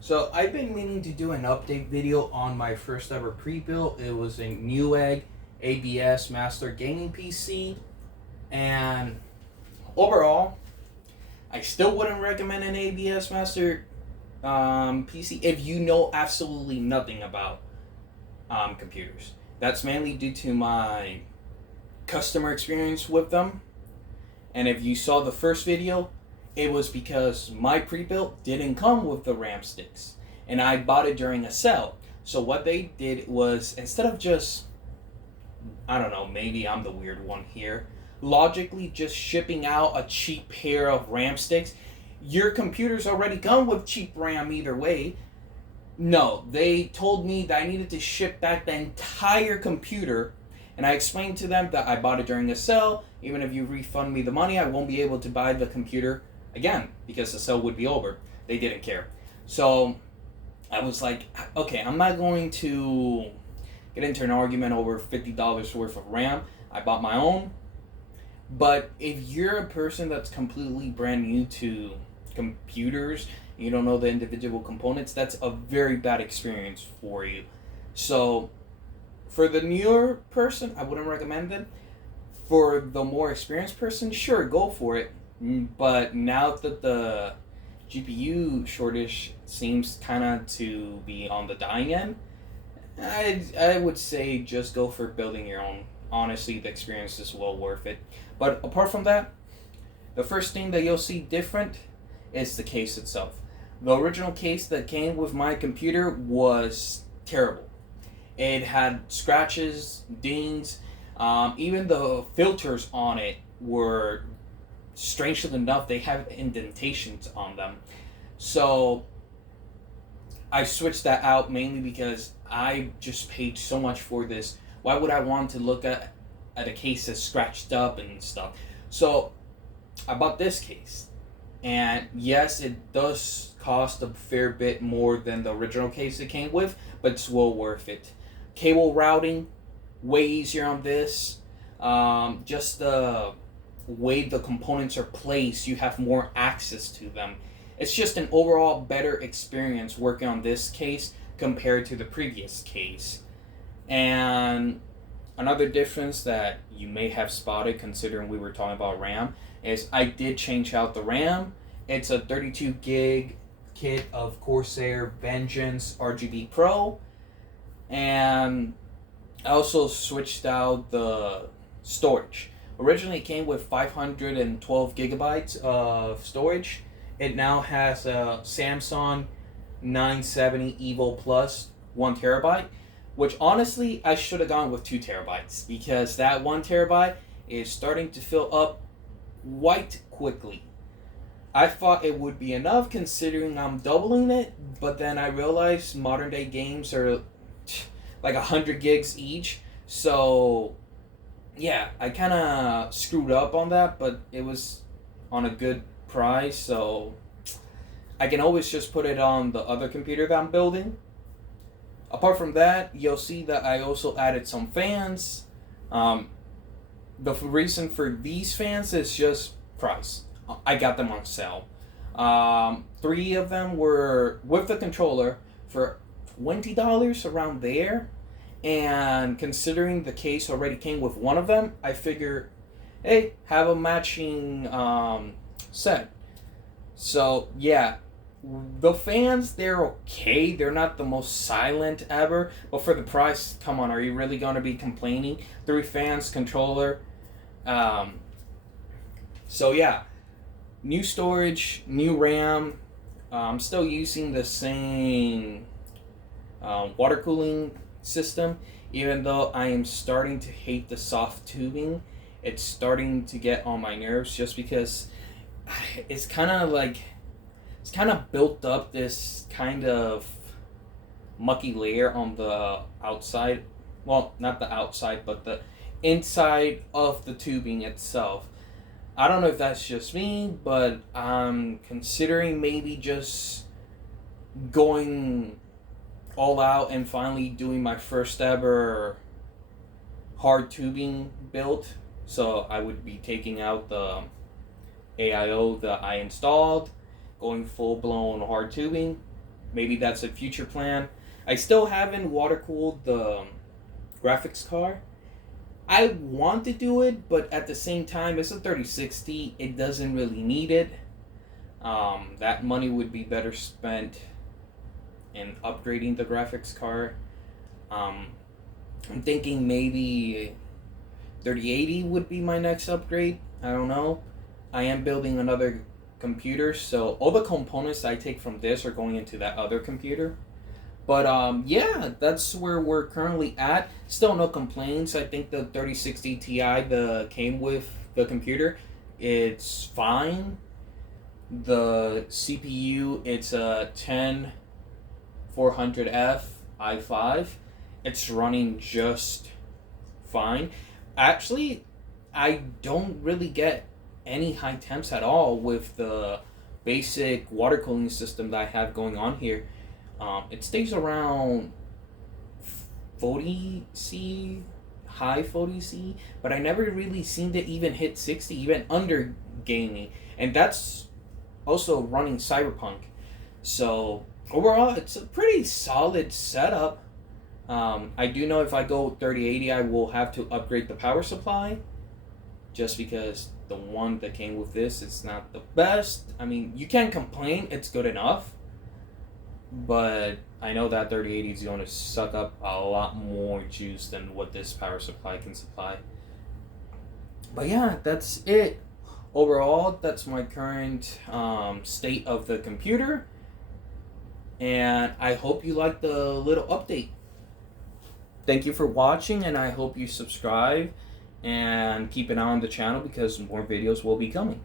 So I've been meaning to do an update video on my first ever pre-built. It was a Newegg ABS Master Gaming PC, and overall, I still wouldn't recommend an ABS Master PC if you know absolutely nothing about computers. That's mainly due to my customer experience with them. And if you saw the first video, it was because my pre-built didn't come with the RAM sticks, and I bought it during a sale. So what they did was, instead of just, I don't know, maybe I'm the weird one here, logically just shipping out a cheap pair of RAM sticks, your computers already come with cheap RAM either way. No, they told me that I needed to ship back the entire computer, and I explained to them that I bought it during a sale. Even if you refund me the money, I won't be able to buy the computer again because the sale would be over. They didn't care. So I was like, okay, I'm not going to get into an argument over $50 worth of RAM. I bought my own. But if you're a person that's completely brand new to computers, you don't know the individual components, that's a very bad experience for you. So for the newer person, I wouldn't recommend it. For the more experienced person, sure, go for it. But now that the GPU shortage seems kind of to be on the dying end, I would say just go for building your own. Honestly, the experience is well worth it. But apart from that, the first thing that you'll see different is the case itself. The original case that came with my computer was terrible. It had scratches, dings, even the filters on it were, strangely enough, they have indentations on them. So I switched that out mainly because I just paid so much for this. Why would I want to look at a case that's scratched up and stuff? So I bought this case. And yes, it does cost a fair bit more than the original case it came with, but it's well worth it. Cable routing, way easier on this. Just the way the components are placed, you have more access to them. It's just an overall better experience working on this case compared to the previous case. And another difference that you may have spotted, considering we were talking about RAM, is I did change out the RAM. It's a 32 gig kit of CORSAIR Vengeance RGB Pro. And I also switched out the storage. Originally it came with 512 gigabytes of storage. It now has a Samsung 970 EVO Plus 1 terabyte, which honestly I should have gone with 2 terabytes because that 1 terabyte is starting to fill up quite quickly. I thought it would be enough considering I'm doubling it, but then I realized modern day games are like 100 gigs each. So yeah, I kind of screwed up on that, but it was on a good price, so I can always just put it on the other computer that I'm building. Apart from that, you'll see that I also added some fans. The reason for these fans is just price. I got them on sale. 3 of them were with the controller for $20 around there. And considering the case already came with one of them, I figure, hey, have a matching set. So yeah, the fans, they're okay. They're not the most silent ever, but for the price, come on, are you really going to be complaining? 3 fans, controller. So yeah, new storage, new RAM. I'm still using the same water cooling system, even though I am starting to hate the soft tubing. It's starting to get on my nerves just because it's kind of built up this kind of mucky layer on the outside. Well, not the outside, but the inside of the tubing itself. I don't know if that's just me, but I'm considering maybe just going all out and finally doing my first ever hard tubing build. So I would be taking out the AIO that I installed, going full blown hard tubing. maybe that's a future plan. I still haven't water cooled the graphics card. I want to do it, but at the same time, it's a 3060. It doesn't really need it. That money would be better spent in upgrading the graphics card. I'm thinking maybe 3080 would be my next upgrade. I don't know. I am building another computer, so all the components I take from this are going into that other computer. But yeah, that's where we're currently at. Still no complaints. I think the 3060 Ti came with the computer, it's fine. The CPU, it's a 10400F i5. It's running just fine. Actually, I don't really get any high temps at all with the basic water cooling system that I have going on here. It stays around 40C, high 40C, but I never really seen it even hit 60, even under gaming. And that's also running Cyberpunk. So overall, it's a pretty solid setup. I do know if I go 3080, I will have to upgrade the power supply, just because the one that came with this is not the best. I mean, you can't complain, it's good enough. But I know that 3080 is going to suck up a lot more juice than what this power supply can supply. But yeah, that's it. Overall, that's my current state of the computer. And I hope you liked the little update. Thank you for watching, and I hope you subscribe and keep an eye on the channel because more videos will be coming.